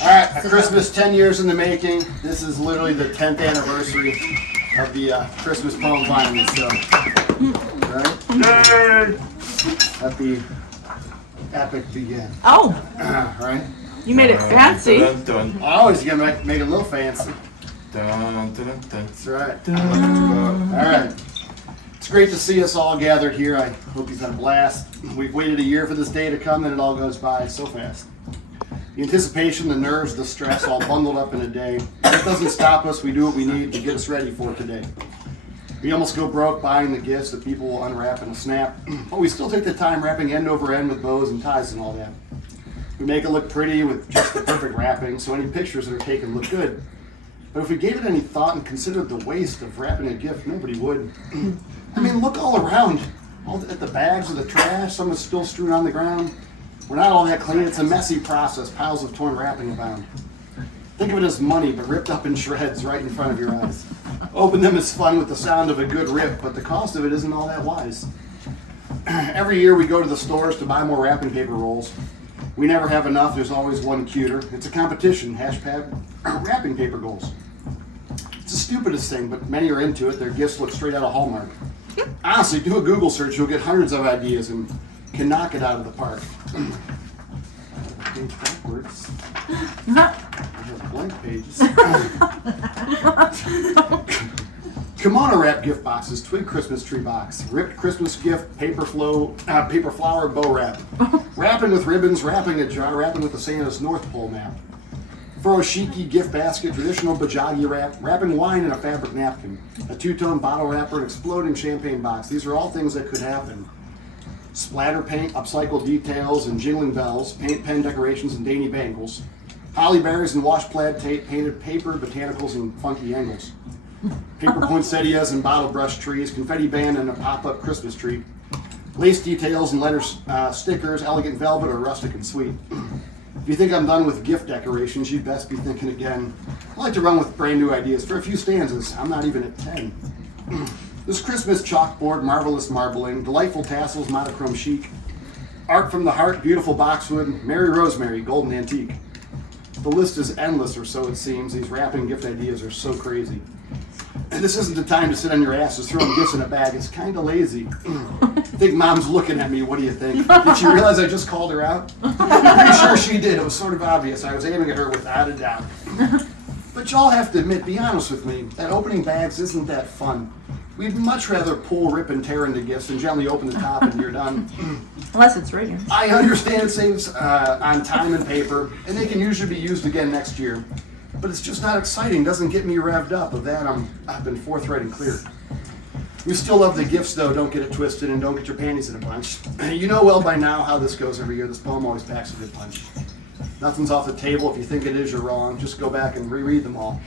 All right, a Christmas 10 years in the making. This is literally the 10th anniversary of the Christmas poem finally. So, right? Let the epic begin. Oh, Right? you made it fancy. Dun, dun, I always gonna make it a little fancy. dun, dun, dun, dun. That's right. All right. It's great to see us all gathered here. I hope you've had a blast. We've waited a year for this day to come, and it all goes by so fast. The anticipation, the nerves, the stress, all bundled up in a day. It doesn't stop us. We do what we need to get us ready for today. We almost go broke buying the gifts that people will unwrap in a snap, but we still take the time wrapping end over end with bows and ties and all that. We make it look pretty with just the perfect wrapping, so any pictures that are taken look good. But if we gave it any thought and considered the waste of wrapping a gift, nobody would. I mean, look all around. All at the bags of the trash, some is still strewn on the ground. We're not all that clean. It's a messy process. Piles of torn wrapping abound. Think of it as money, but ripped up in shreds right in front of your eyes. Open them is fun with the sound of a good rip, but the cost of it isn't all that wise. Every year we go to the stores to buy more wrapping paper rolls. We never have enough. There's always one cuter. It's a competition. Hashtag wrapping paper goals. It's the stupidest thing, but many are into it. Their gifts look straight out of Hallmark. Honestly, do a Google search. You'll get hundreds of ideas and can knock it out of the park. Page backwards. I have blank pages. Kimono wrap gift boxes, twig Christmas tree box, ripped Christmas gift, paper flower bow wrap, wrapping with ribbons, wrapping a jar, wrapping with the Santa's North Pole map, furoshiki gift basket, traditional bajagi wrap, wrapping wine in a fabric napkin, a two-tone bottle wrapper, an exploding champagne box. These are all things that could happen. Splatter paint, upcycled details, and jingling bells, paint pen decorations and dainty bangles, holly berries and wash plaid tape, painted paper, botanicals, and funky angles, paper poinsettias and bottle brush trees, confetti band and a pop-up Christmas tree, lace details and letters, stickers, elegant velvet or rustic and sweet. If you think I'm done with gift decorations, you'd best be thinking again. I like to run with brand new ideas. For a few stanzas, I'm not even at 10. This Christmas chalkboard, marvelous marbling, delightful tassels, monochrome chic, art from the heart, beautiful boxwood, Merry Rosemary, golden antique. The list is endless, or so it seems. These wrapping gift ideas are so crazy. And this isn't the time to sit on your asses throwing gifts in a bag. It's kind of lazy. I think Mom's looking at me. What do you think? Did she realize I just called her out? I'm pretty sure she did. It was sort of obvious. I was aiming at her without a doubt. But y'all have to admit, be honest with me, that opening bags isn't that fun. We'd much rather pull, rip, and tear into gifts and gently open the top and you're done. Unless it's radiant. I understand it saves on time and paper, and they can usually be used again next year. But it's just not exciting, doesn't get me revved up. Of that, I've been forthright and clear. We still love the gifts, though. Don't get it twisted and don't get your panties in a bunch. You know well by now how this goes every year. This poem always packs a good punch. Nothing's off the table. If you think it is, you're wrong. Just go back and reread them all.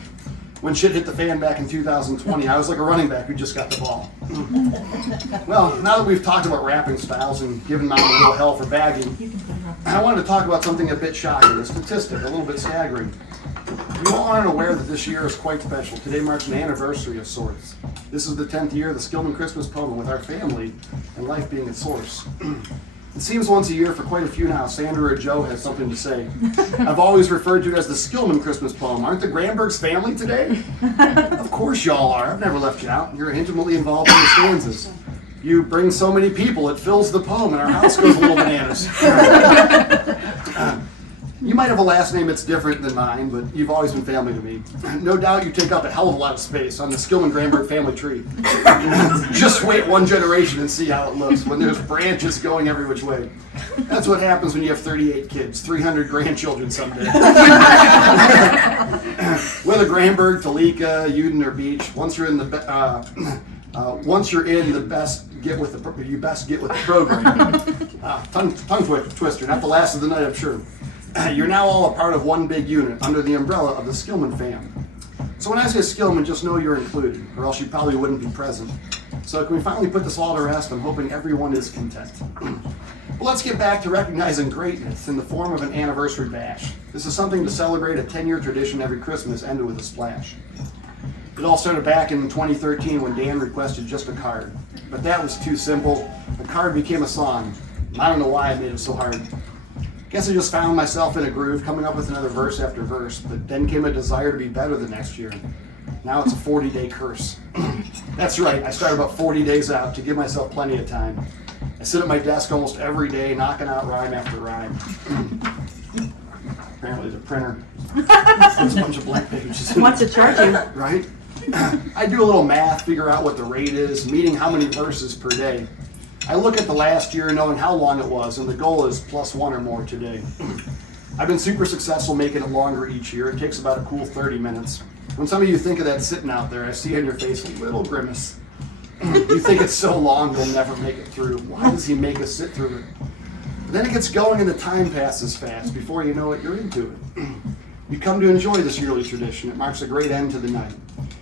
When shit hit the fan back in 2020, I was like a running back who just got the ball. Well, now that we've talked about wrapping styles and given Mom a little hell for bagging, I wanted to talk about something a bit shocking, a statistic, a little bit staggering. You all aren't aware that this year is quite special. Today marks an anniversary of sorts. This is the 10th year of the Skillman Christmas poem, with our family and life being its source. It seems once a year for quite a few now, Sandra or Joe has something to say. I've always referred to it as the Skillman Christmas poem. Aren't the Granbergs family today? Of course y'all are. I've never left you out. You're intimately involved in the stanzas. You bring so many people, it fills the poem, and our house goes a little bananas. You might have a last name that's different than mine, but you've always been family to me. No doubt you take up a hell of a lot of space on the Skillman Granberg family tree. Just wait one generation and see how it looks when there's branches going every which way. That's what happens when you have 38 kids, 300 grandchildren someday. Whether Granberg, Talika, Uden, or Beach, once you're in the you best get with the program. Tongue twister, not the last of the night, I'm sure. You're now all a part of one big unit under the umbrella of the Skillman fam. So when I say Skillman, just know you're included, or else you probably wouldn't be present. So can we finally put this all to rest? I'm hoping everyone is content. Well, let's get back to recognizing greatness in the form of an anniversary bash. This is something to celebrate a 10-year tradition every Christmas ended with a splash. It all started back in 2013 when Dan requested just a card. But that was too simple. The card became a song. I don't know why I made it so hard. Guess I just found myself in a groove, coming up with another verse after verse, but then came a desire to be better the next year. Now it's a 40-day curse. That's right, I started about 40 days out to give myself plenty of time. I sit at my desk almost every day, knocking out rhyme after rhyme. Apparently the printer. It's a bunch of blank pages. What's it charge you? Right? I do a little math, figure out what the rate is, meaning how many verses per day. I look at the last year knowing how long it was, and the goal is +1 or more today. I've been super successful making it longer each year. It takes about a cool 30 minutes. When some of you think of that sitting out there, I see on your face a little grimace. You think it's so long we'll never make it through. Why does he make us sit through it? But then it gets going and the time passes fast. Before you know it, you're into it. You come to enjoy this yearly tradition. It marks a great end to the night.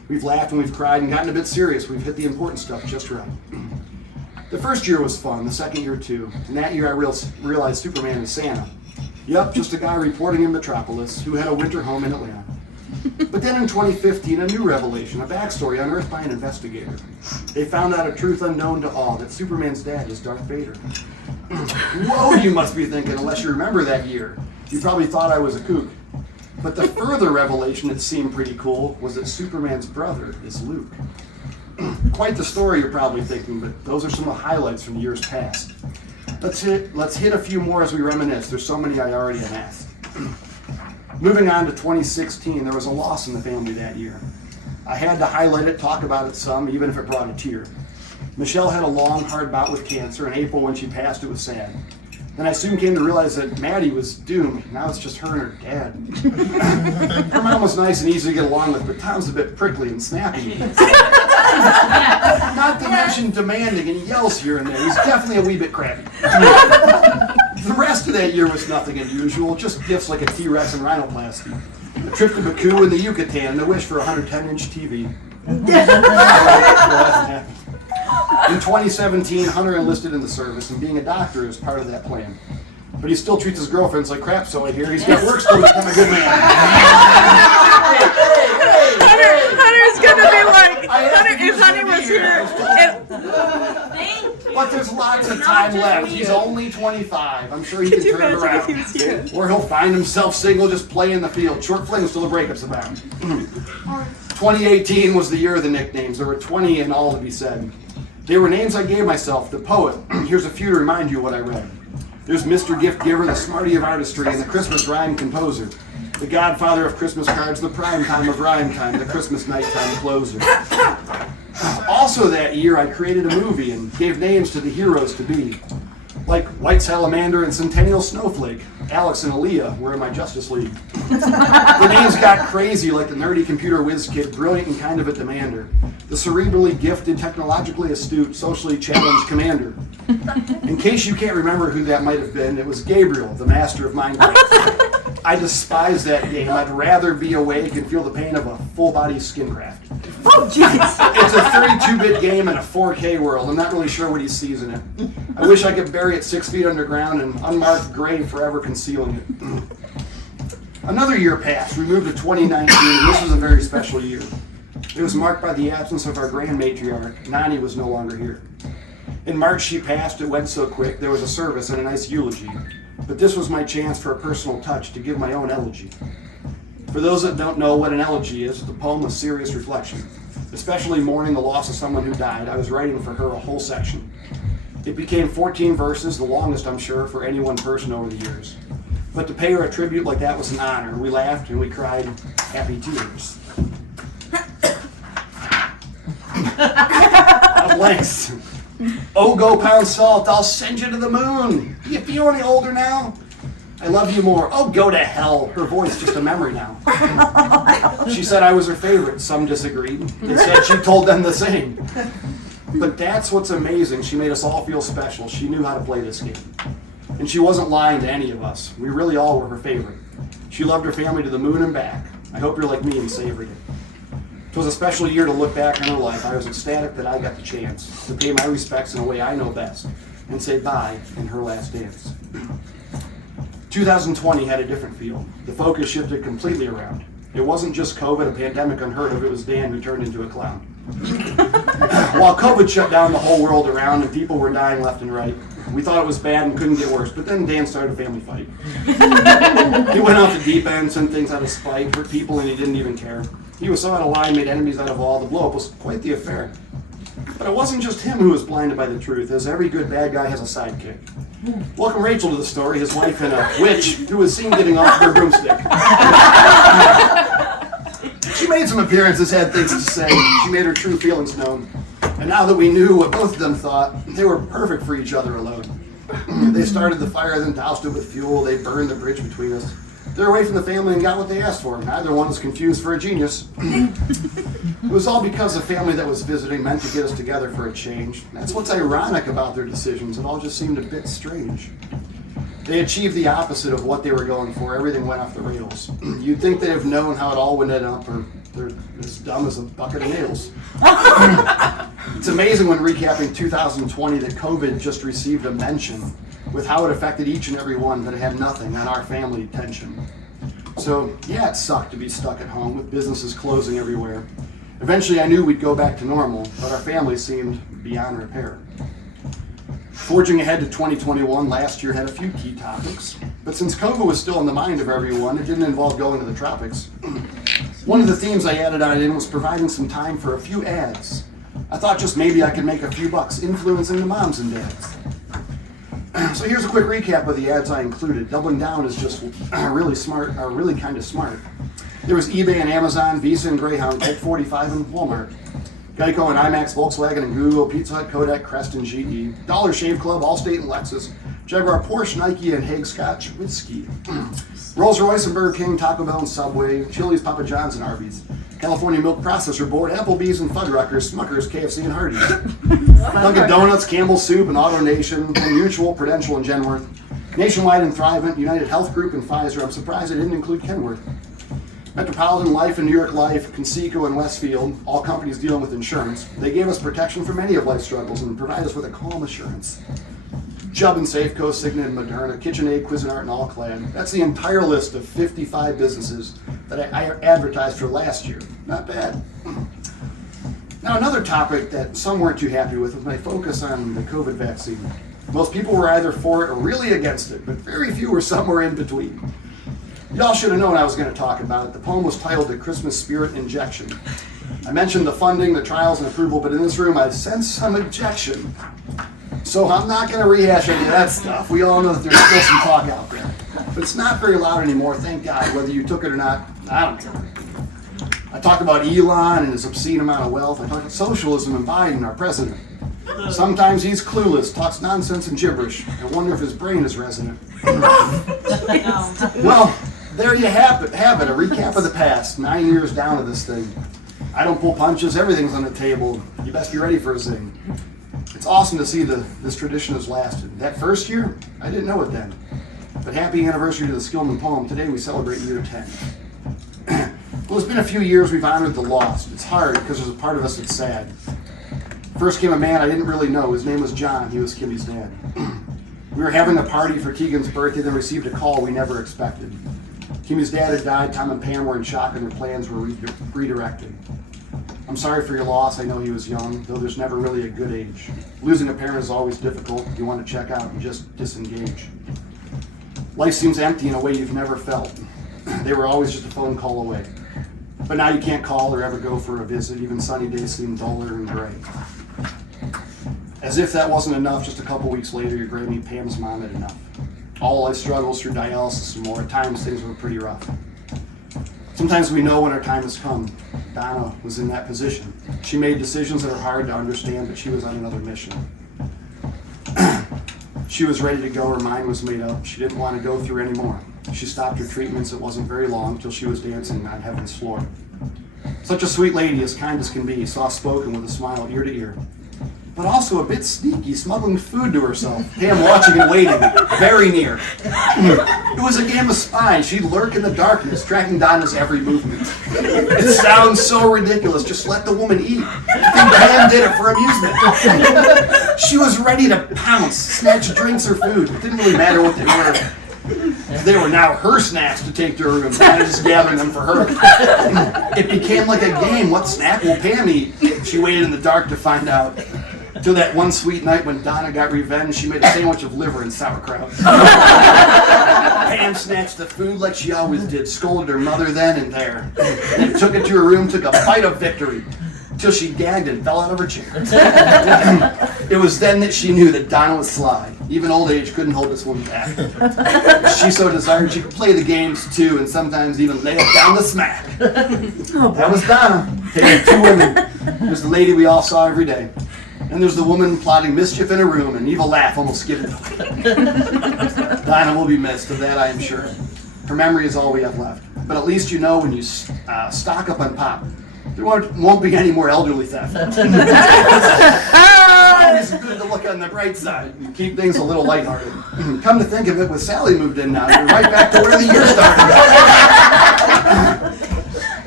We've laughed and we've cried and gotten a bit serious. We've hit the important stuff just right. The first year was fun, the second year too. And that year I realized Superman is Santa. Yep, just a guy reporting in Metropolis who had a winter home in Atlanta. But then in 2015, a new revelation, a backstory unearthed by an investigator. They found out a truth unknown to all, that Superman's dad is Darth Vader. Whoa, you must be thinking, unless you remember that year. You probably thought I was a kook. But the further revelation that seemed pretty cool was that Superman's brother is Luke. Quite the story, you're probably thinking, but those are some of the highlights from the years past. Let's hit a few more as we reminisce. There's so many I already amassed. Moving on to 2016, there was a loss in the family that year. I had to highlight it, talk about it some, even if it brought a tear. Michelle had a long, hard bout with cancer. In April, when she passed, it was sad. Then I soon came to realize that Maddie was doomed. Now it's just her and her dad. Her mom was nice and easy to get along with, but Tom's a bit prickly and snappy. Not to mention demanding, and he yells here and there. He's definitely a wee bit crabby. The rest of that year was nothing unusual, just gifts like a T-Rex and rhinoplasty, a trip to Baku and the Yucatan, and a wish for a 110-inch TV. In 2017, Hunter enlisted in the service, and being a doctor is part of that plan. But he still treats his girlfriends like crap, so I hear he's got work still to become a good man. Hunter's gonna be like, if Hunter was here. But there's lots of time left. He's only 25. I'm sure he can turn it around. Or he'll find himself single, just playing the field. Short flings till the breakup's abound. 2018 was the year of the nicknames. There were 20 in all to be said. They were names I gave myself, the poet. Here's a few to remind you what I read. There's Mr. Gift Giver, the smarty of artistry, and the Christmas rhyme composer. The godfather of Christmas cards, the prime time of rhyme time, the Christmas nighttime closer. Also that year, I created a movie and gave names to the heroes to be. Like White Salamander and Centennial Snowflake, Alex and Aaliyah were in my Justice League. The names got crazy, like the nerdy computer whiz kid, brilliant and kind of a demander. The cerebrally gifted, technologically astute, socially challenged commander. In case you can't remember who that might have been, it was Gabriel, the master of Minecraft. I despise that game. I'd rather be awake and feel the pain of a full-body skin craft. Oh, jeez. It's a 32-bit game in a 4K world. I'm not really sure what he sees in it. I wish I could bury it 6 feet underground and unmarked grave forever concealing it. Another year passed. We moved to 2019, and this was a very special year. It was marked by the absence of our grand matriarch. Nani was no longer here. In March she passed. It went so quick. There was a service and a nice eulogy. But this was my chance for a personal touch to give my own elegy. For those that don't know what an elegy is, it's a poem of serious reflection. Especially mourning the loss of someone who died, I was writing for her a whole section. It became 14 verses, the longest, I'm sure, for any one person over the years. But to pay her a tribute like that was an honor. We laughed and we cried happy tears. Blanks. Oh, go pound salt, I'll send you to the moon. Do you feel any older now? I love you more. Oh, go to hell. Her voice just a memory now. She said I was her favorite. Some disagreed. They said she told them the same. But that's what's amazing. She made us all feel special. She knew how to play this game. And she wasn't lying to any of us. We really all were her favorite. She loved her family to the moon and back. I hope you're like me and savored it. It was a special year to look back on her life. I was ecstatic that I got the chance to pay my respects in a way I know best and say bye in her last dance. 2020 had a different feel. The focus shifted completely around. It wasn't just COVID, a pandemic unheard of. It was Dan who turned into a clown. While COVID shut down the whole world around and people were dying left and right, We thought it was bad and couldn't get worse, but then Dan started a family fight. He went off the deep end, sent things out of spite, hurt people, and he didn't even care. He was so out of line, made enemies out of all. The blow-up was quite the affair. But it wasn't just him who was blinded by the truth, as every good bad guy has a sidekick. Welcome Rachel to the story, his wife and a witch who was seen getting off her broomstick. She made some appearances, had things to say. She made her true feelings known. And now that we knew what both of them thought, they were perfect for each other alone. They started the fire, then doused it with fuel. They burned the bridge between us. They're away from the family and got what they asked for. Neither one was confused for a genius. It was all because the family that was visiting meant to get us together for a change. That's what's ironic about their decisions. It all just seemed a bit strange. They achieved the opposite of what they were going for. Everything went off the rails. You'd think they'd have known how it all would end up, or they're as dumb as a bucket of nails. It's amazing when recapping 2020 that COVID just received a mention with how it affected each and every one, but it had nothing on our family tension. So yeah, it sucked to be stuck at home with businesses closing everywhere. Eventually I knew we'd go back to normal, but our family seemed beyond repair. Forging ahead to 2021, last year had a few key topics, but since COVID was still in the mind of everyone, it didn't involve going to the tropics. One of the themes I added on in was providing some time for a few ads. I thought just maybe I could make a few bucks influencing the moms and dads. So here's a quick recap of the ads I included. Doubling down is just really smart, or really kind of smart. There was eBay and Amazon, Visa and Greyhound, Type 45 and Walmart, Geico and IMAX, Volkswagen and Google, Pizza Hut, Kodak, Crest and GE, Dollar Shave Club, Allstate and Lexus, Jaguar, Porsche, Nike and Hague Scotch Whiskey, Rolls Royce and Burger King, Taco Bell and Subway, Chili's, Papa John's and Arby's, California Milk Processor Board, Applebee's and Fuddruckers, Smuckers, KFC and Hardee's, Dunkin' Donuts, Campbell's Soup and AutoNation, Mutual, Prudential and Genworth, Nationwide and Thrivent, United Health Group and Pfizer. I'm surprised I didn't include Kenworth. Metropolitan Life and New York Life, Conseco and Westfield, all companies dealing with insurance. They gave us protection for many of life's struggles and provide us with a calm assurance. Chubb and Safeco, Cigna and Moderna, KitchenAid, Cuisinart and All-Clad. That's the entire list of 55 businesses that I advertised for last year. Not bad. Now another topic that some weren't too happy with was my focus on the COVID vaccine. Most people were either for it or really against it, but very few were somewhere in between. Y'all should have known I was going to talk about it. The poem was titled The Christmas Spirit Injection. I mentioned the funding, the trials, and approval, but in this room I sense some objection. So I'm not going to rehash any of that stuff. We all know that there's still some talk out there. But it's not very loud anymore, thank God. Whether you took it or not, I don't care. I talked about Elon and his obscene amount of wealth. I talked about socialism and Biden, our president. Sometimes he's clueless, talks nonsense and gibberish. I wonder if his brain is resonant. Well, there you have it, a recap of the past, 9 years down to this thing. I don't pull punches, everything's on the table. You best be ready for a zing. It's awesome to see this tradition has lasted. That first year, I didn't know it then. But happy anniversary to the Skillman poem. Today we celebrate year 10. Well, it's been a few years we've honored the lost. It's hard because there's a part of us that's sad. First came a man I didn't really know. His name was John. He was Kimmy's dad. We were having a party for Keegan's birthday, then received a call we never expected. Kimmy's dad had died. Tom and Pam were in shock and their plans were redirected. I'm sorry for your loss. I know he was young, though there's never really a good age. Losing a parent is always difficult. You want to check out and just disengage. Life seems empty in a way you've never felt. They were always just a phone call away. But now you can't call or ever go for a visit. Even sunny days seem duller and gray. As if that wasn't enough, just a couple weeks later, your gray meat Pam's mom had enough. All life's struggles through dialysis and more. At times, things were pretty rough. Sometimes we know when our time has come. Donna was in that position. She made decisions that are hard to understand, but she was on another mission. She was ready to go. Her mind was made up. She didn't want to go through anymore. She stopped her treatments. It wasn't very long till she was dancing on heaven's floor. Such a sweet lady, as kind as can be, soft-spoken with a smile ear to ear. But also a bit sneaky, smuggling food to herself. Pam watching and waiting, very near. It was a game of spying. She'd lurk in the darkness, tracking Donna's every movement. It sounds so ridiculous. Just let the woman eat. I think Pam did it for amusement. She was ready to pounce, snatch drinks or food. It didn't really matter what they were. They were now her snacks to take to her room. Donna just gathering them for her. It became like a game. What snack will Pam eat? She waited in the dark to find out. Till that one sweet night when Donna got revenge, she made a sandwich of liver and sauerkraut. Pam snatched the food like she always did, scolded her mother then and there. Then took it to her room, took a bite of victory, till she gagged and fell out of her chair. It was then that she knew that Donna was sly. Even old age couldn't hold this woman back. If she so desired, she could play the games too, and sometimes even lay it down the smack. That was Donna, taking two women. There's the lady we all saw every day. And there's the woman plotting mischief in her room, and an evil laugh almost gave it away. Dinah will be missed, of that I am sure. Her memory is all we have left. But at least you know when you stock up on pop, there won't be any more elderly theft. Always good to look on the bright side and keep things a little lighthearted. Come to think of it, with Sally moved in now, you're right back to where the year started.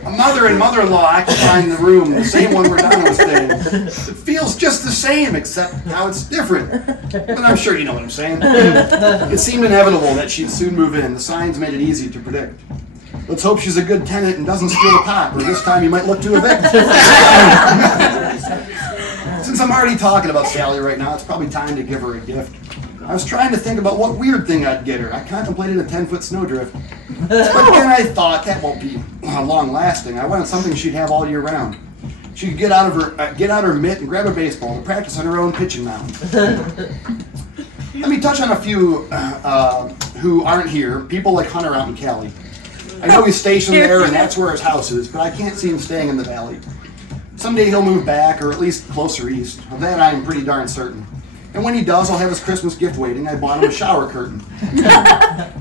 A mother and mother-in-law occupying the room, the same one where Donna was staying. It feels just the same, except now it's different. But I'm sure you know what I'm saying. It seemed inevitable that she'd soon move in. The signs made it easy to predict. Let's hope she's a good tenant and doesn't steal the pot, or this time you might look to evict. Since I'm already talking about Sally right now, it's probably time to give her a gift. I was trying to think about what weird thing I'd get her. I contemplated a 10-foot snowdrift. But then I thought, that won't be long-lasting. I wanted something she'd have all year round. She could get out her mitt and grab a baseball and practice on her own pitching mound. Let me touch on a few who aren't here. People like Hunter out in Cali. I know he's stationed there, and that's where his house is, but I can't see him staying in the valley. Someday he'll move back, or at least closer east. Of that I am pretty darn certain. And when he does, I'll have his Christmas gift waiting. I bought him a shower curtain.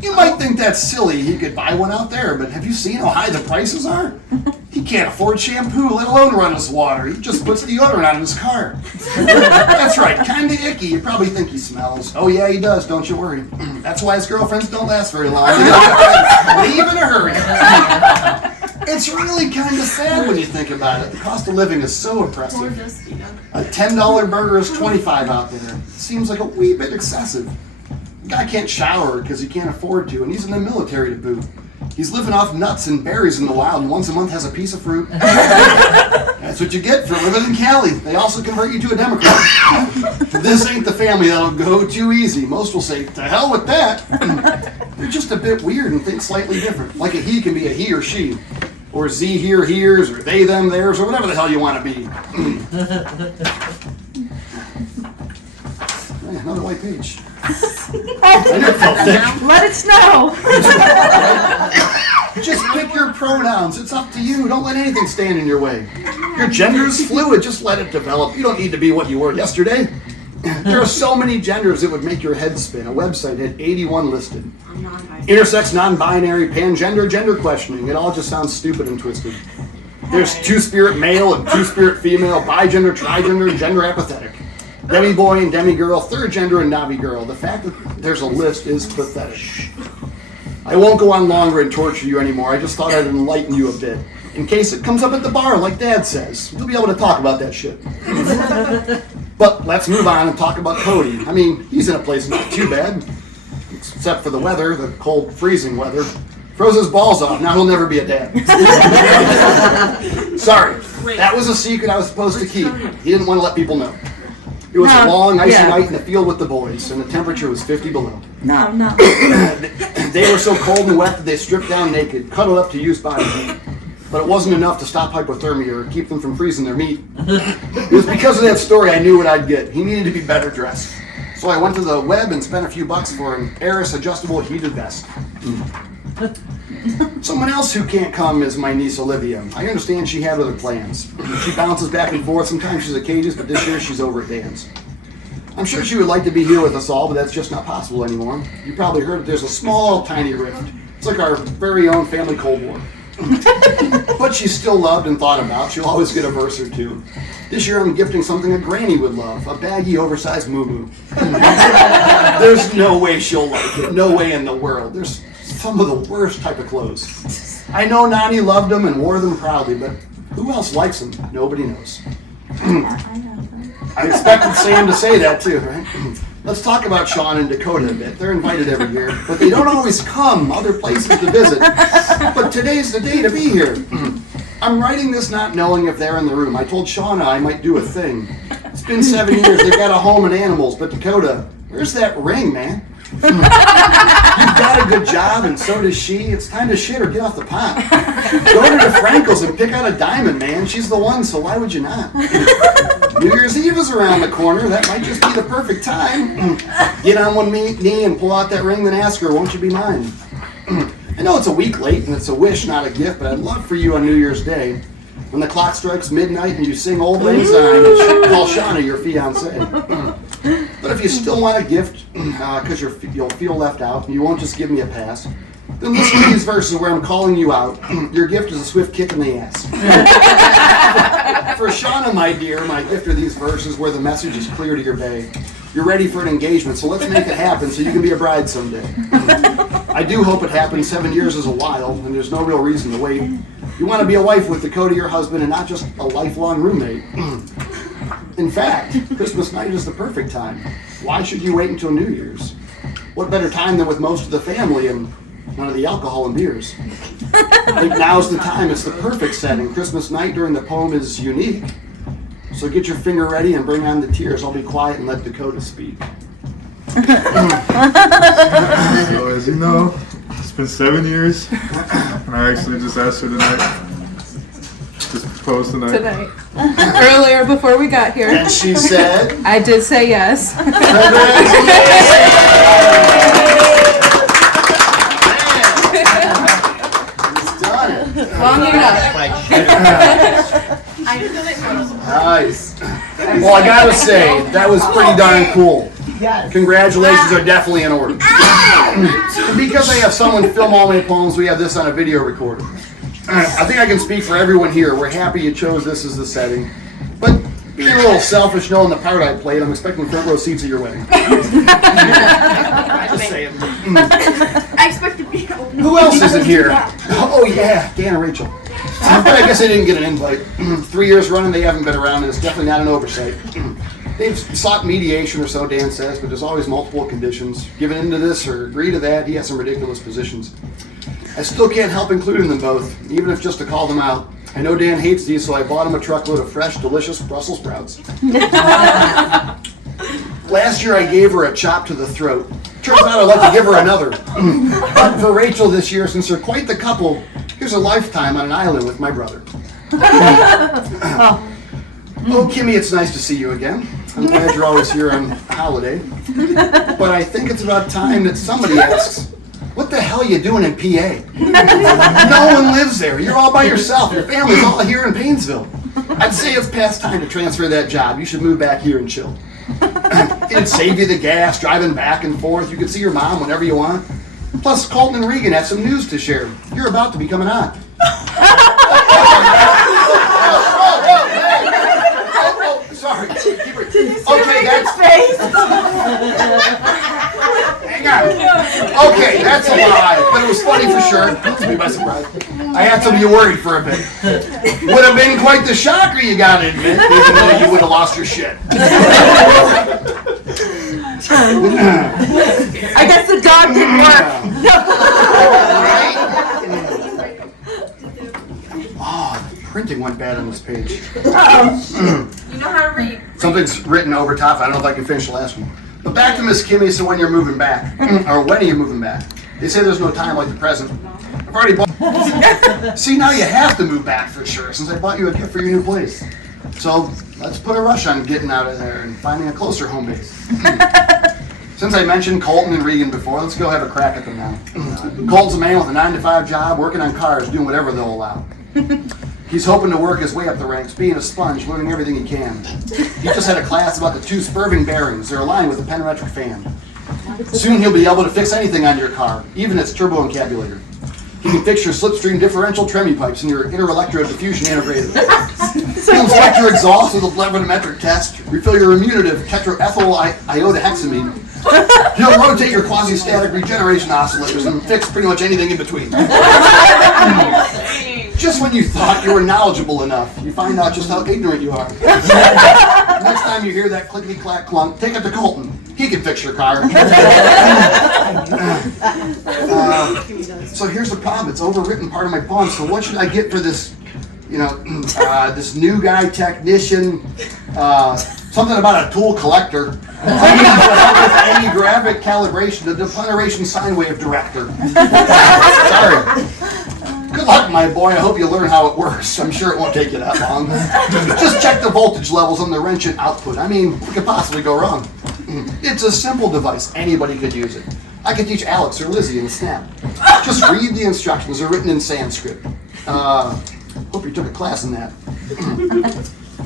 You might think that's silly. He could buy one out there, but have you seen how high the prices are? He can't afford shampoo, let alone run his water. He just puts deodorant on his car. That's right, kinda icky. You probably think he smells. Oh yeah, he does, don't you worry. That's why his girlfriends don't last very long. Leave in a hurry. It's really kind of sad when you think about it. The cost of living is so impressive. A $10 burger is $25 out there. It seems like a wee bit excessive. The guy can't shower because he can't afford to, and he's in the military to boot. He's living off nuts and berries in the wild, and once a month has a piece of fruit. That's what you get for living in Cali. They also convert you to a Democrat. This ain't the family that'll go too easy. Most will say, to hell with that. They're just a bit weird and think slightly different. Like a he can be a he or she. Or Z here, here's, or they, them, theirs, or whatever the hell you want to be. Hey, another white page. I know it felt thick. Let it snow. Just pick your pronouns. It's up to you. Don't let anything stand in your way. Your gender is fluid. Just let it develop. You don't need to be what you were yesterday. There are so many genders it would make your head spin. A website had 81 listed. Intersex, non-binary, pangender, gender questioning. It all just sounds stupid and twisted. There's two-spirit male and two-spirit female, bigender, trigender, and gender apathetic. Demi-boy and demi-girl, third gender, and navi-girl. The fact that there's a list is pathetic. I won't go on longer and torture you anymore. I just thought I'd enlighten you a bit. In case it comes up at the bar, like Dad says. We'll be able to talk about that shit. But let's move on and talk about Cody. I mean, he's in a place not too bad. Except for the weather, the cold, freezing weather. Froze his balls off. Now he'll never be a dad. Sorry. That was a secret I was supposed to keep. He didn't want to let people know. It was a long, icy night in the field with the boys, and the temperature was 50 below. No. They were so cold and wet that they stripped down naked, cuddled up to use body heat. But it wasn't enough to stop hypothermia or keep them from freezing their meat. It was because of that story I knew what I'd get. He needed to be better dressed. So I went to the web and spent a few bucks for an Eris adjustable heated vest. Someone else who can't come is my niece Olivia. I understand she had other plans. She bounces back and forth. Sometimes she's at Cage's, but this year she's over at Dan's. I'm sure she would like to be here with us all, but that's just not possible anymore. You probably heard that there's a small, tiny rift. It's like our very own family Cold War. But she's still loved and thought about. She'll always get a verse or two. This year I'm gifting something a granny would love, a baggy, oversized moo-moo. There's no way she'll like it, no way in the world. There's some of the worst type of clothes. I know Nani loved them and wore them proudly, but who else likes them? Nobody knows. I expected Sam to say that too, right? Let's talk about Sean and Dakota a bit. They're invited every year, but they don't always come other places to visit. But today's the day to be here. I'm writing this not knowing if they're in the room. I told Shauna I might do a thing. It's been 7 years. They've got a home and animals. But Dakota, where's that ring, man? You've got a good job, and so does she. It's time to shit or get off the pot. Go to the Frankel's and pick out a diamond, man. She's the one, so why would you not? New Year's Eve is around the corner. That might just be the perfect time. Get on one knee and pull out that ring, then ask her, won't you be mine? I know it's a week late, and it's a wish, not a gift, but I'd love for you on New Year's Day, when the clock strikes midnight and you sing Old Lang Syne, and call Shauna your fiancée. But if you still want a gift, because you'll feel left out, and you won't just give me a pass, then listen to these verses where I'm calling you out. Your gift is a swift kick in the ass. For Shauna, my dear, my gift are these verses where the message is clear to your bay. You're ready for an engagement, so let's make it happen so you can be a bride someday. I do hope it happens. 7 years is a while, and there's no real reason to wait. You want to be a wife with Dakota, your husband, and not just a lifelong roommate. In fact, Christmas night is the perfect time. Why should you wait until New Year's? What better time than with most of the family and none of the alcohol and beers? I think now's the time. It's the perfect setting. Christmas night during the poem is unique. So get your finger ready and bring on the tears. I'll be quiet and let Dakota speak. So as you know, it's been 7 years, and I actually just asked her tonight. Just proposed tonight. Earlier before we got here. And she said, I did say yes. Long enough. Nice. Well, I gotta say, that was pretty darn cool. Congratulations are definitely in order. Because I have someone film all my poems, we have this on a video recorder. I think I can speak for everyone here. We're happy you chose this as the setting. But being a little selfish knowing the part I played, I'm expecting front row seats at your wedding. Just saying. I expect to be open. Who else isn't here? Oh yeah, Dan and Rachel. But I guess they didn't get an invite. 3 years running, they haven't been around, and it's definitely not an oversight. They've sought mediation or so, Dan says, but there's always multiple conditions. Giving into this or agree to that, he has some ridiculous positions. I still can't help including them both, even if just to call them out. I know Dan hates these, so I bought him a truckload of fresh, delicious Brussels sprouts. Last year I gave her a chop to the throat. Turns out I'd like to give her another. But for Rachel this year, since they're quite the couple, here's a lifetime on an island with my brother. Oh, Kimmy, it's nice to see you again. I'm glad you're always here on holiday. But I think it's about time that somebody asks, what the hell are you doing in PA? No one lives there. You're all by yourself. Your family's all here in Painesville. I'd say it's past time to transfer that job. You should move back here and chill. It'd save you the gas, driving back and forth. You could see your mom whenever you want. Plus, Colton and Regan have some news to share. You're about to become an aunt. Sorry. Okay, that's face. Hang on. Okay, that's a lie, but it was funny for sure. Took me by surprise. I had some of you worried for a bit. Would have been quite the shocker, you gotta admit, even though you would have lost your shit. I guess the dog didn't work. Oh, the printing went bad on this page. You know how to read. Something's written over top. I don't know if I can finish the last one. But back to Miss Kimmy, so when you're moving back, or when are you moving back? They say there's no time like the present. I've already bought. See, now you have to move back for sure, since I bought you a gift for your new place. So let's put a rush on getting out of there and finding a closer home base. Since I mentioned Colton and Regan before, let's go have a crack at them now. Colton's a man with a 9-to-5 job, working on cars, doing whatever they'll allow. He's hoping to work his way up the ranks, being a sponge, learning everything he can. He just had a class about the two spurving bearings. They're aligned with a panometric fan. Soon he'll be able to fix anything on your car, even its turbo encabulator. He can fix your slipstream differential tremie pipes and your inter-electrode diffusion integrator. He'll inspect your exhaust with a levometric test, refill your immunitive tetraethyl iodohexamine. He'll rotate your quasi-static regeneration oscillators and fix pretty much anything in between. Just when you thought you were knowledgeable enough, you find out just how ignorant you are. Next time you hear that clickety-clack clunk, take it to Colton. He can fix your car. So here's the problem. It's overwritten part of my poem. So what should I get for this, this new guy technician, Something about a tool collector. Something that will help with any graphic calibration, the depuneration sine wave director. Sorry. Good luck, my boy. I hope you learn how it works. I'm sure it won't take you that long. Just check the voltage levels on the wrench and output. I mean, what could possibly go wrong? It's a simple device. Anybody could use it. I could teach Alex or Lizzie in Snap. Just read the instructions. They're written in Sanskrit. Hope you took a class in that.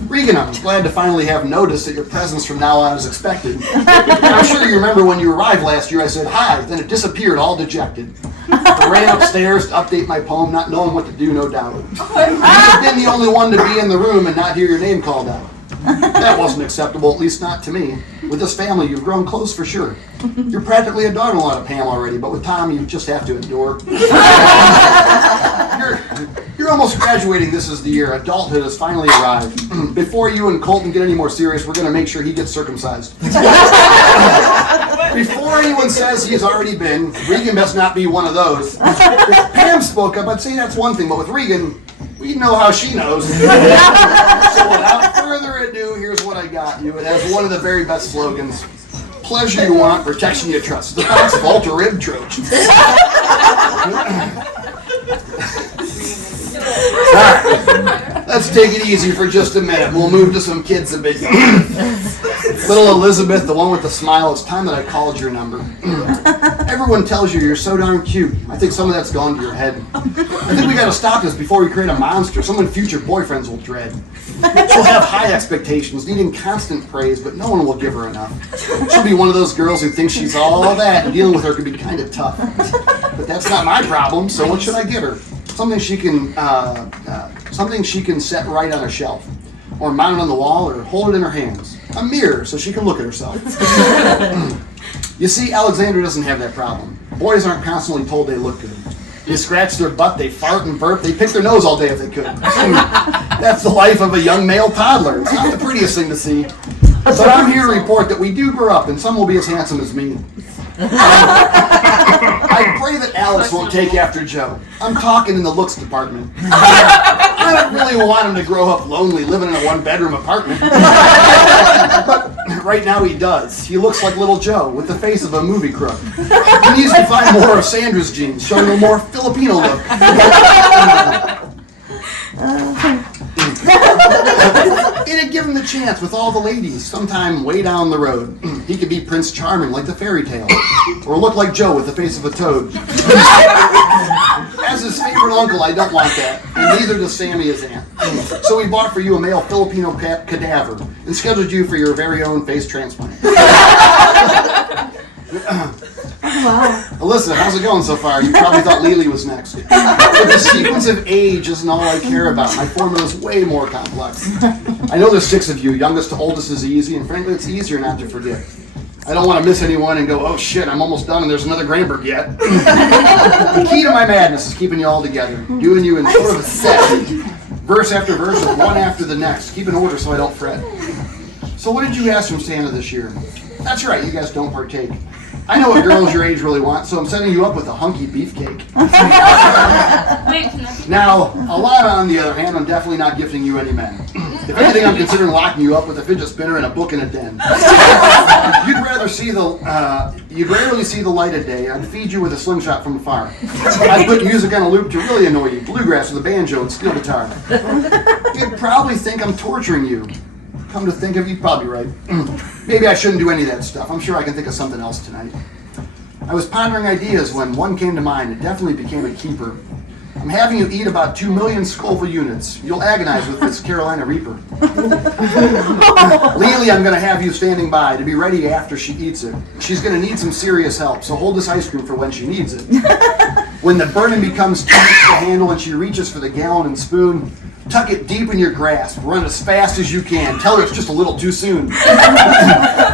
Regan, I'm glad to finally have noticed that your presence from now on is expected. I'm sure you remember when you arrived last year, I said hi, then it disappeared all dejected. I ran upstairs to update my poem, not knowing what to do, no doubt. You've been the only one to be in the room and not hear your name called out. That wasn't acceptable, at least not to me. With this family, you've grown close for sure. You're practically a daughter-in-law to Pam already, but with Tom, you just have to endure. You're almost graduating. This is the year. Adulthood has finally arrived. Before you and Colton get any more serious, we're going to make sure he gets circumcised. Before anyone says he has already been, Regan best not be one of those. If Pam spoke up, I'd say that's one thing, but with Regan, we know how she knows. So without further ado, here's what I got you. It has one of the very best slogans. Pleasure you want, protection you trust. The box of ultra rib trojans. Alright, let's take it easy for just a minute. We'll move to some kids a bit. Little Elizabeth, the one with the smile, it's time that I called your number. Everyone tells you you're so darn cute. I think some of that's gone to your head. I think we gotta stop this before we create a monster, someone future boyfriends will dread. She'll have high expectations, needing constant praise, but no one will give her enough. She'll be one of those girls who thinks she's all that, and dealing with her can be kind of tough. But that's not my problem, so what should I give her? Something she can set right on a shelf, or mount on the wall, or hold it in her hands. A mirror, so she can look at herself. You see, Alexandra doesn't have that problem. Boys aren't constantly told they look good. They scratch their butt, they fart and burp, they pick their nose all day if they could. That's the life of a young male toddler. It's not the prettiest thing to see. But I'm here to report that we do grow up, and some will be as handsome as me. I pray that Alex won't take after Joe. I'm talking in the looks department. I don't really want him to grow up lonely, living in a one-bedroom apartment. But right now he does. He looks like little Joe, with the face of a movie crook. He needs to find more of Sandra's genes, showing a more Filipino look. It'd give him the chance with all the ladies, sometime way down the road. He could be Prince Charming like the fairy tale, or look like Joe with the face of a toad. As his favorite uncle, I don't want that, and neither does Sammy his aunt. So we bought for you a male Filipino cadaver, and scheduled you for your very own face transplant. Wow. Alyssa, how's it going so far? You probably thought Lily was next. But the sequence of age isn't all I care about. My formula's way more complex. I know there's 6 of you. Youngest to oldest is easy, and frankly, it's easier not to forget. I don't want to miss anyone and go, oh shit, I'm almost done and there's another Granberg yet. The key to my madness is keeping you all together, doing you in sort of a set, verse after verse, with one after the next. Keep in order so I don't fret. So what did you ask from Santa this year? That's right, you guys don't partake. I know what girls your age really want, so I'm setting you up with a hunky beefcake. Now, Alana, on the other hand, I'm definitely not gifting you any men. If anything, I'm considering locking you up with a fidget spinner and a book in a den. You'd rarely see the light of day. I'd feed you with a slingshot from afar. I'd put music on a loop to really annoy you, bluegrass with a banjo and steel guitar. You'd probably think I'm torturing you. Come to think of it, you're probably right. Maybe I shouldn't do any of that stuff. I'm sure I can think of something else tonight. I was pondering ideas when one came to mind. It definitely became a keeper. I'm having you eat about 2 million Scoville units. You'll agonize with this Carolina Reaper. Lily, I'm going to have you standing by to be ready after she eats it. She's going to need some serious help, so hold this ice cream for when she needs it. When the burden becomes too much to handle and she reaches for the gallon and spoon, tuck it deep in your grasp. Run as fast as you can. Tell her it's just a little too soon.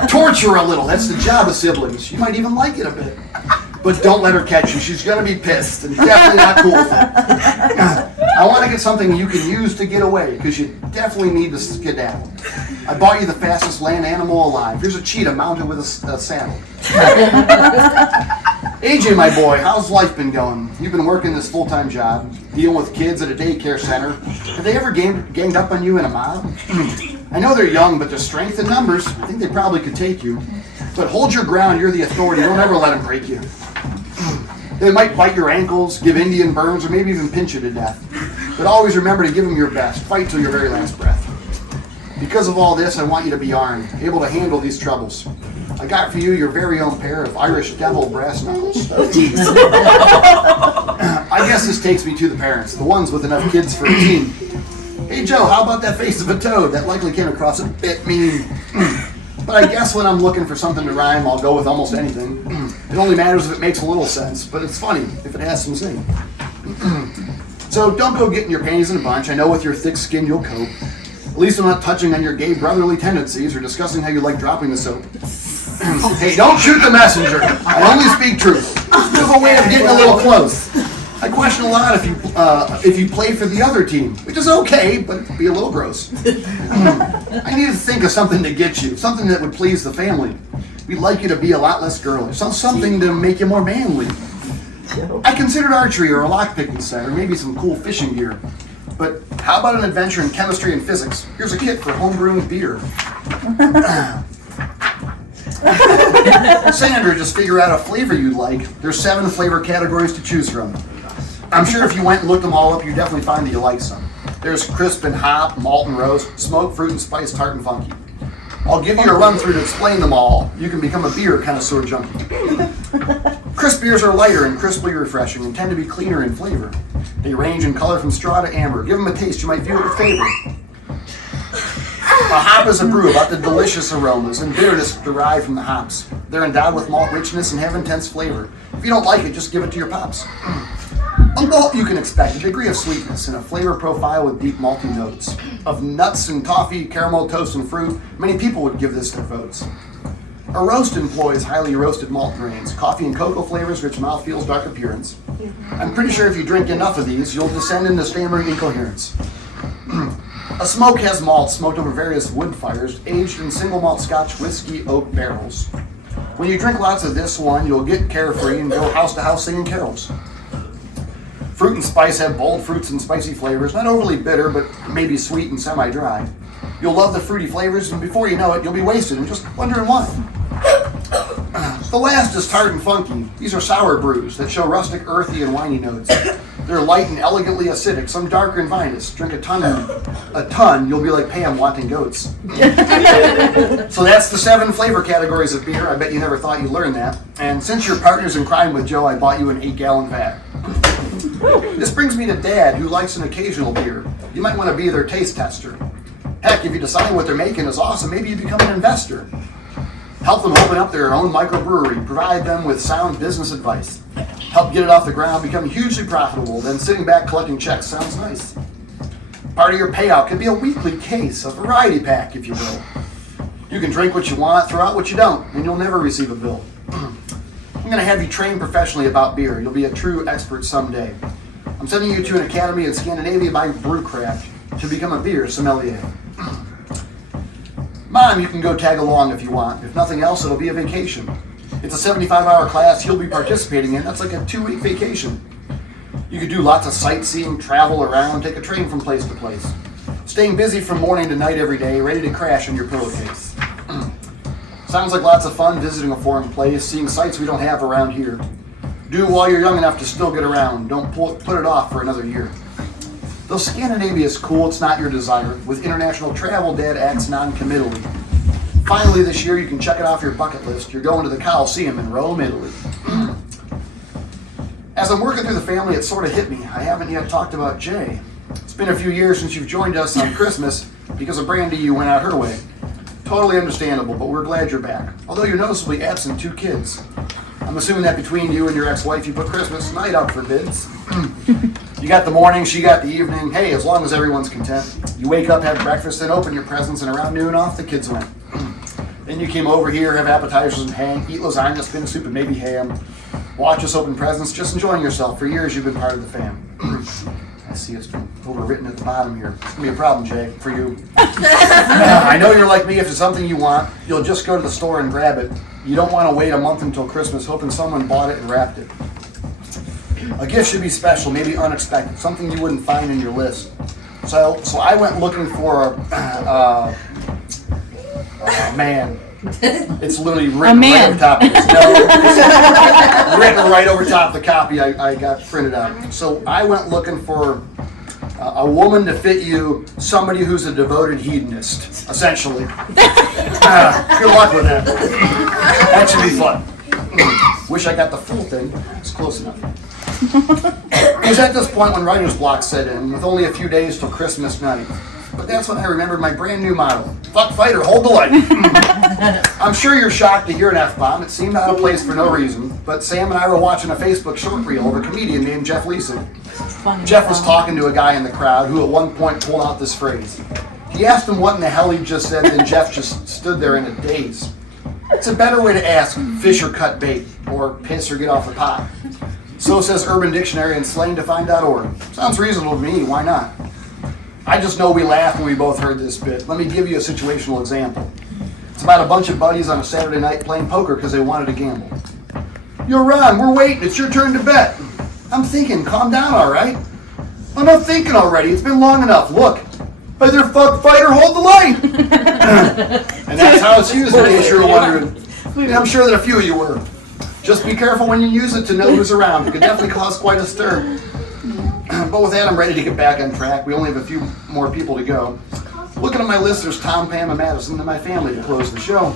Torture her a little. That's the job of siblings. You might even like it a bit. But don't let her catch you. She's going to be pissed and definitely not cool with it. I want to get something you can use to get away because you definitely need to skedaddle. I bought you the fastest land animal alive. Here's a cheetah mounted with a saddle. AJ, my boy, how's life been going? You've been working this full-time job, dealing with kids at a daycare center. Have they ever ganged up on you in a mob? I know they're young, but their strength in numbers, I think they probably could take you. But hold your ground, you're the authority, don't ever let them break you. They might bite your ankles, give Indian burns, or maybe even pinch you to death. But always remember to give them your best. Fight till your very last breath. Because of all this, I want you to be armed, able to handle these troubles. I got for you your very own pair of Irish Devil brass knuckles. I guess this takes me to the parents, the ones with enough kids for a team. Hey Joe, how about that face of a toad? That likely came across a bit mean. But I guess when I'm looking for something to rhyme, I'll go with almost anything. It only matters if it makes a little sense, but it's funny if it has some zing. So don't go getting your panties in a bunch. I know with your thick skin you'll cope. At least I'm not touching on your gay brotherly tendencies or discussing how you like dropping the soap. Hey, don't shoot the messenger. I only speak truth. You have a way of getting a little close. I question a lot if you play for the other team, which is okay, but it'd be a little gross. I need to think of something to get you, something that would please the family. We'd like you to be a lot less girlish, something to make you more manly. I considered archery or a lockpicking set, or maybe some cool fishing gear. But how about an adventure in chemistry and physics? Here's a kit for homebrewing beer. Sandra, just figure out a flavor you like. There's 7 flavor categories to choose from. I'm sure if you went and looked them all up, you'd definitely find that you like some. There's crisp and hop, malt and roast, smoke, fruit and spice, tart and funky. I'll give you a run through to explain them all. You can become a beer connoisseur junkie. Crisp beers are lighter and crisply refreshing and tend to be cleaner in flavor. They range in color from straw to amber. Give them a taste, you might view it with favor. A hop is a brew about the delicious aromas and bitterness derived from the hops. They're endowed with malt richness and have intense flavor. If you don't like it, just give it to your pops. On malt, you can expect a degree of sweetness and a flavor profile with deep malty notes. Of nuts and toffee, caramel, toast, and fruit, many people would give this their votes. A roast employs highly roasted malt grains, coffee and cocoa flavors, rich mouthfeels, dark appearance. I'm pretty sure if you drink enough of these, you'll descend into stammering incoherence. A smoke has malt smoked over various wood fires, aged in single malt Scotch whiskey oak barrels. When you drink lots of this one, you'll get carefree and go house to house singing carols. Fruit and spice have bold fruits and spicy flavors, not overly bitter, but maybe sweet and semi-dry. You'll love the fruity flavors, and before you know it, you'll be wasted and just wondering why. The last is tart and funky. These are sour brews that show rustic, earthy, and winey notes. They're light and elegantly acidic, some darker and vinous. Drink a ton, you'll be like Pam wanting goats. So that's the 7 flavor categories of beer. I bet you never thought you'd learn that. And since you're partners in crime with Joe, I bought you an 8-gallon vat. This brings me to Dad, who likes an occasional beer. You might want to be their taste tester. Heck, if you decide what they're making is awesome, maybe you become an investor. Help them open up their own microbrewery, provide them with sound business advice. Help get it off the ground, become hugely profitable, then sitting back collecting checks sounds nice. Part of your payout could be a weekly case, a variety pack, if you will. You can drink what you want, throw out what you don't, and you'll never receive a bill. I'm going to have you trained professionally about beer. You'll be a true expert someday. I'm sending you to an academy in Scandinavia by Brewcraft to become a beer sommelier. Mom, you can go tag along if you want. If nothing else, it'll be a vacation. It's a 75-hour class you'll be participating in. That's like a 2-week vacation. You could do lots of sightseeing, travel around, take a train from place to place. Staying busy from morning to night every day, ready to crash on your pillowcase. Sounds like lots of fun visiting a foreign place, seeing sights we don't have around here. Do while you're young enough to still get around. Don't put it off for another year. Though Scandinavia is cool, it's not your desire. With international travel, Dad acts non-committally. Finally, this year, you can check it off your bucket list. You're going to the Coliseum in Rome, Italy. As I'm working through the family, it sort of hit me. I haven't yet talked about Jay. It's been a few years since you've joined us on Christmas because of Brandy, you went out her way. Totally understandable, but we're glad you're back. Although you're noticeably absent 2 kids. I'm assuming that between you and your ex-wife, you put Christmas night out for bids. You got the morning, she got the evening. Hey, as long as everyone's content. You wake up, have breakfast, then open your presents, and around noon off the kids went. Then you came over here, have appetizers and hang, eat lasagna, spinach soup, and maybe ham. Watch us open presents, just enjoying yourself. For years, you've been part of the fam. I see it's been overwritten at the bottom here. It's going to be a problem, Jay, for you. I know you're like me. If it's something you want, you'll just go to the store and grab it. You don't want to wait a month until Christmas hoping someone bought it and wrapped it. A gift should be special, maybe unexpected, something you wouldn't find in your list. So I went looking for Man. It's literally written right over top of this. No, it's written right over top of the copy I got printed out. So I went looking for a woman to fit you, somebody who's a devoted hedonist, essentially. Good luck with that. That should be fun. Wish I got the full thing. It's close enough. It was at this point when writer's block set in, with only a few days till Christmas night. But that's when I remembered my brand new motto. Fuck fighter, hold the light. I'm sure you're shocked to hear an F-bomb. It seemed out of place for no reason. But Sam and I were watching a Facebook short reel of a comedian named Jeff Leeson. Jeff was talking to a guy in the crowd who at one point pulled out this phrase. He asked him what in the hell he just said, and Jeff just stood there in a daze. It's a better way to ask, fish or cut bait, or piss or get off the pot. So says Urban Dictionary and SlangDefined.org. Sounds reasonable to me, why not? I just know we laughed when we both heard this bit. Let me give you a situational example. It's about a bunch of buddies on a Saturday night playing poker because they wanted to gamble. Yo, Ron, we're waiting. It's your turn to bet. I'm thinking, calm down, all right? I'm not thinking already. It's been long enough. Look. Either fuck, fight, or hold the line. And that's how it's used, in case you're wondering. And I'm sure that a few of you were. Just be careful when you use it to know who's around. It could definitely cause quite a stir. But with that, I'm ready to get back on track. We only have a few more people to go. Looking at my list, there's Tom, Pam, and Madison, and my family to close the show.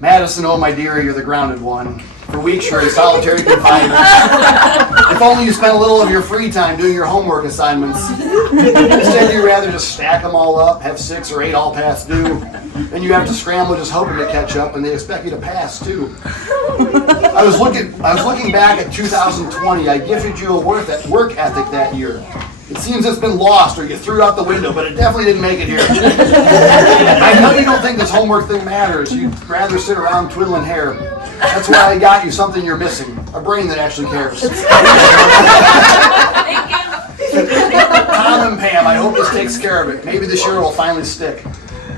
Madison, oh my dear, you're the grounded one. For weeks, you're in solitary confinement. If only you spent a little of your free time doing your homework assignments. Instead, you'd rather just stack them all up, have 6 or 8 all past due, and you have to scramble just hoping to catch up, and they expect you to pass too. I was looking back at 2020. I gifted you a work ethic that year. It seems it's been lost or you threw it out the window, but it definitely didn't make it here. I know you don't think this homework thing matters. You'd rather sit around twiddling hair. That's why I got you something you're missing. A brain that actually cares. Thank you. Tom and Pam, I hope this takes care of it. Maybe this year will finally stick.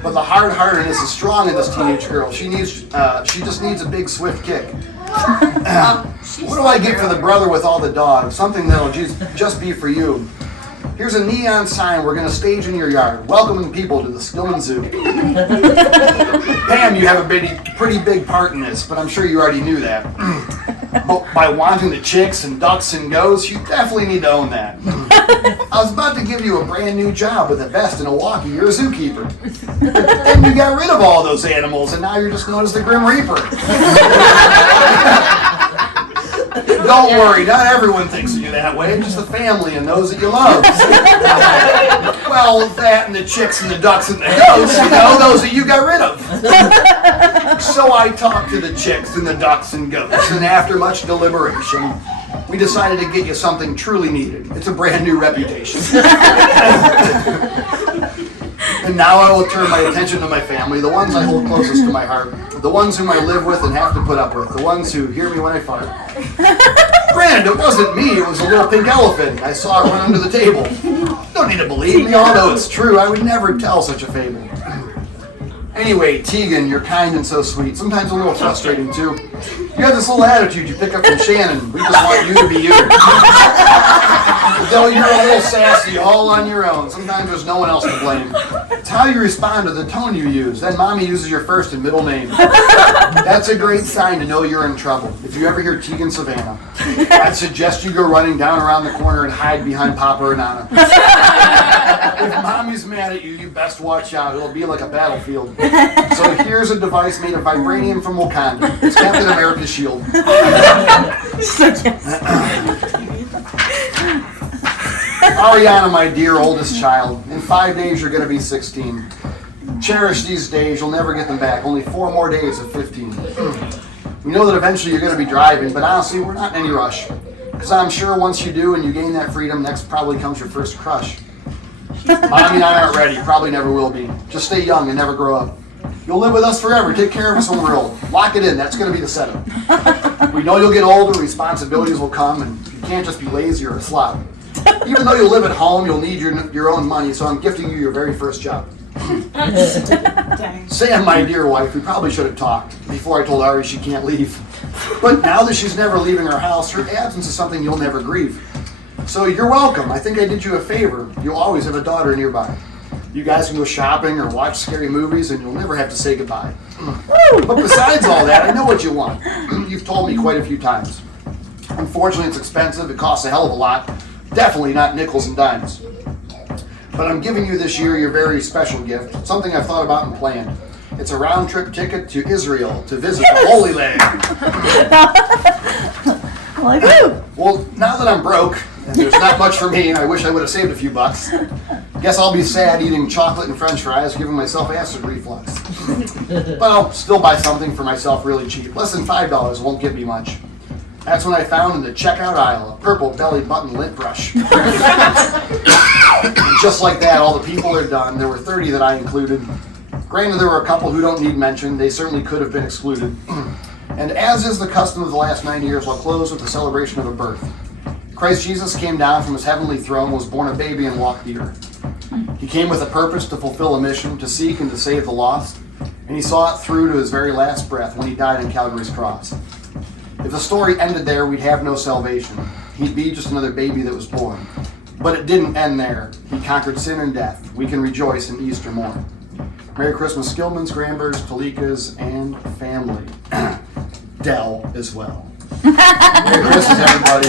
But the hard-heartedness is strong in this teenage girl. She just needs a big, swift kick. What do I get for the brother with all the dogs? Something that'll just be for you. Here's a neon sign we're going to stage in your yard, welcoming people to the Skillman Zoo. Pam, you have a pretty big part in this, but I'm sure you already knew that. But by wanting the chicks and ducks and goats, you definitely need to own that. I was about to give you a brand new job with a vest and a walkie. You're a zookeeper. But then you got rid of all those animals, and now you're just known as the Grim Reaper. Don't worry, not everyone thinks of you that way, just the family and those that you love. Well, that and the chicks and the ducks and the goats, those that you got rid of. So I talked to the chicks and the ducks and goats, and after much deliberation, we decided to get you something truly needed. It's a brand new reputation. And now I will turn my attention to my family, the ones I hold closest to my heart, the ones whom I live with and have to put up with, the ones who hear me when I fart. Granted, it wasn't me, it was a little pink elephant. I saw it run under the table. Don't need to believe me, although it's true, I would never tell such a fable. Anyway, Tegan, you're kind and so sweet, sometimes a little frustrating too. You have this little attitude you pick up from Shannon. We just want you to be you. Though you're a little sassy all on your own, sometimes there's no one else to blame. It's how you respond to the tone you use. Then Mommy uses your first and middle name. That's a great sign to know you're in trouble. If you ever hear Tegan Savannah, I'd suggest you go running down around the corner and hide behind Papa or Nana. If Mommy's mad at you, you best watch out. It'll be like a battlefield. So here's a device made of vibranium from Wakanda. It's Captain America's shield. Ariana, my dear oldest child, in 5 days you're going to be 16. Cherish these days, you'll never get them back. Only 4 more days of 15. We know that eventually you're going to be driving, but honestly, we're not in any rush. Because I'm sure once you do and you gain that freedom, next probably comes your first crush. Mommy and I aren't ready, probably never will be. Just stay young and never grow up. You'll live with us forever, take care of us when we're old. Lock it in, that's going to be the setup. We know you'll get older, responsibilities will come, and you can't just be lazy or a slob. Even though you'll live at home, you'll need your own money, so I'm gifting you your very first job. Sam, my dear wife, we probably should have talked before I told Ari she can't leave. But now that she's never leaving our house, her absence is something you'll never grieve. So you're welcome. I think I did you a favor. You'll always have a daughter nearby. You guys can go shopping or watch scary movies and you'll never have to say goodbye. But besides all that, I know what you want. You've told me quite a few times. Unfortunately, it's expensive. It costs a hell of a lot. Definitely not nickels and dimes. But I'm giving you this year your very special gift, something I've thought about and planned. It's a round-trip ticket to Israel to visit the Holy Land. Like, woo! Well, now that I'm broke, and there's not much for me, and I wish I would have saved a few bucks, guess I'll be sad eating chocolate and french fries, giving myself acid reflux. But I'll still buy something for myself really cheap. Less than $5 won't give me much. That's when I found in the checkout aisle a purple belly button lint brush. Just like that, all the people are done. There were 30 that I included. Granted, there were a couple who don't need mention. They certainly could have been excluded. And as is the custom of the last 90 years, I'll close with the celebration of a birth. Christ Jesus came down from his heavenly throne, was born a baby, and walked the earth. He came with a purpose to fulfill a mission, to seek and to save the lost. And he saw it through to his very last breath when he died on Calvary's cross. If the story ended there, we'd have no salvation. He'd be just another baby that was born. But it didn't end there. He conquered sin and death. We can rejoice in Easter morn. Merry Christmas, Skillmans, Grambers, Talikas, and family. Dell as well. Merry Christmas, everybody.